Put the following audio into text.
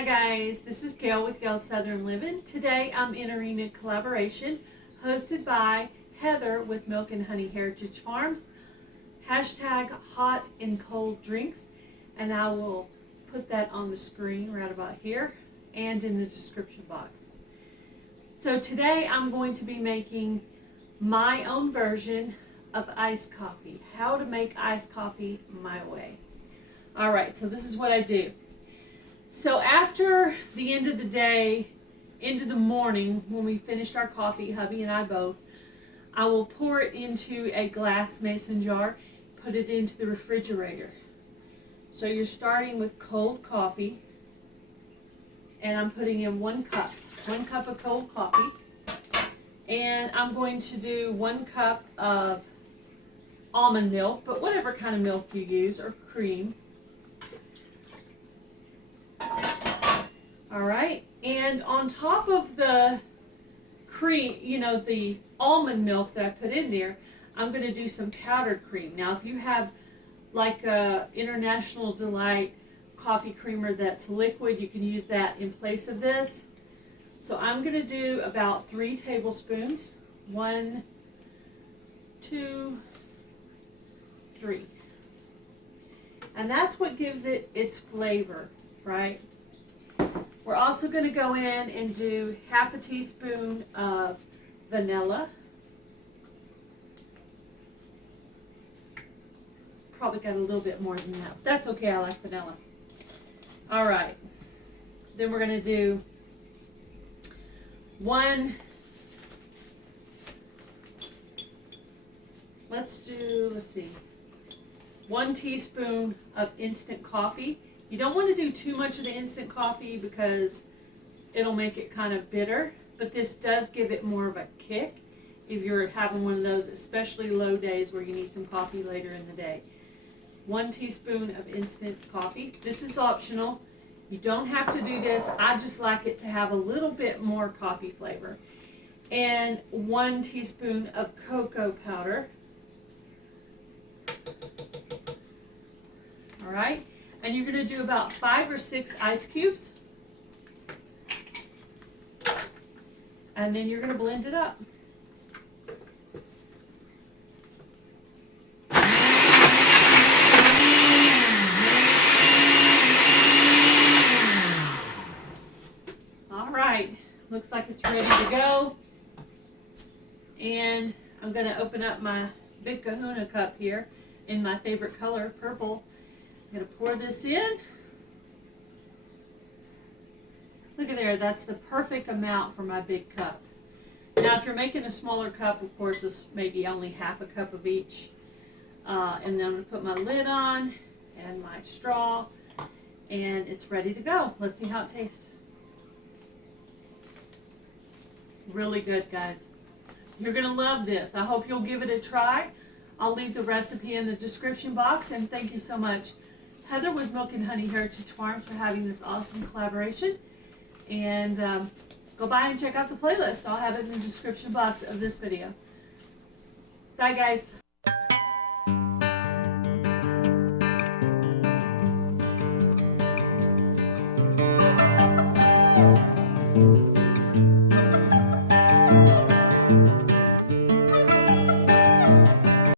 Hi guys, this is Gail with Gail's Southern Living. Today I'm entering a collaboration hosted by Heather with Milk and Honey Heritage Farms. Hashtag hotncolddrinks, and I will put that on the screen right about here and in the description box. So today I'm going to be making my own version of iced coffee. How to make iced coffee my way. Alright, so this is what I do. So after the end of the day, into the morning, when we finished our coffee, hubby and I both, I will pour it into a glass mason jar, put it into the refrigerator. So you're starting with cold coffee, and I'm putting in 1 cup of cold coffee, and I'm going to do 1 cup of almond milk, but whatever kind of milk you use, or cream. Alright, and on top of the cream, the almond milk that I put in there, I'm going to do some powdered cream. Now, if you have like a International Delight coffee creamer that's liquid, you can use that in place of this. So I'm going to do about 3 tablespoons. 1, 2, 3. And that's what gives it its flavor, right? We're also going to go in and do half a teaspoon of vanilla. Probably got a little bit more than that. That's okay, I like vanilla. Alright. Then we're going to do 1 teaspoon of instant coffee. You don't want to do too much of the instant coffee because it'll make it kind of bitter, but this does give it more of a kick if you're having one of those especially low days where you need some coffee later in the day. 1 teaspoon of instant coffee. This is optional. You don't have to do this. I just like it to have a little bit more coffee flavor. And 1 teaspoon of cocoa powder. All right. And you're going to do about 5 or 6 ice cubes. And then you're going to blend it up. All right. Looks like it's ready to go. And I'm going to open up my big kahuna cup here in my favorite color, purple. I'm going to pour this in. Look at there, that's the perfect amount for my big cup. Now if you're making a smaller cup, of course it's maybe only half a cup of each. And then I'm going to put my lid on and my straw, and it's ready to go. Let's see how it tastes. Really good, guys. You're going to love this. I hope you'll give it a try. I'll leave the recipe in the description box, and thank you so much, Heather with Milk and Honey Heritage Farms, for having this awesome collaboration. And go by and check out the playlist. I'll have it in the description box of this video. Bye, guys.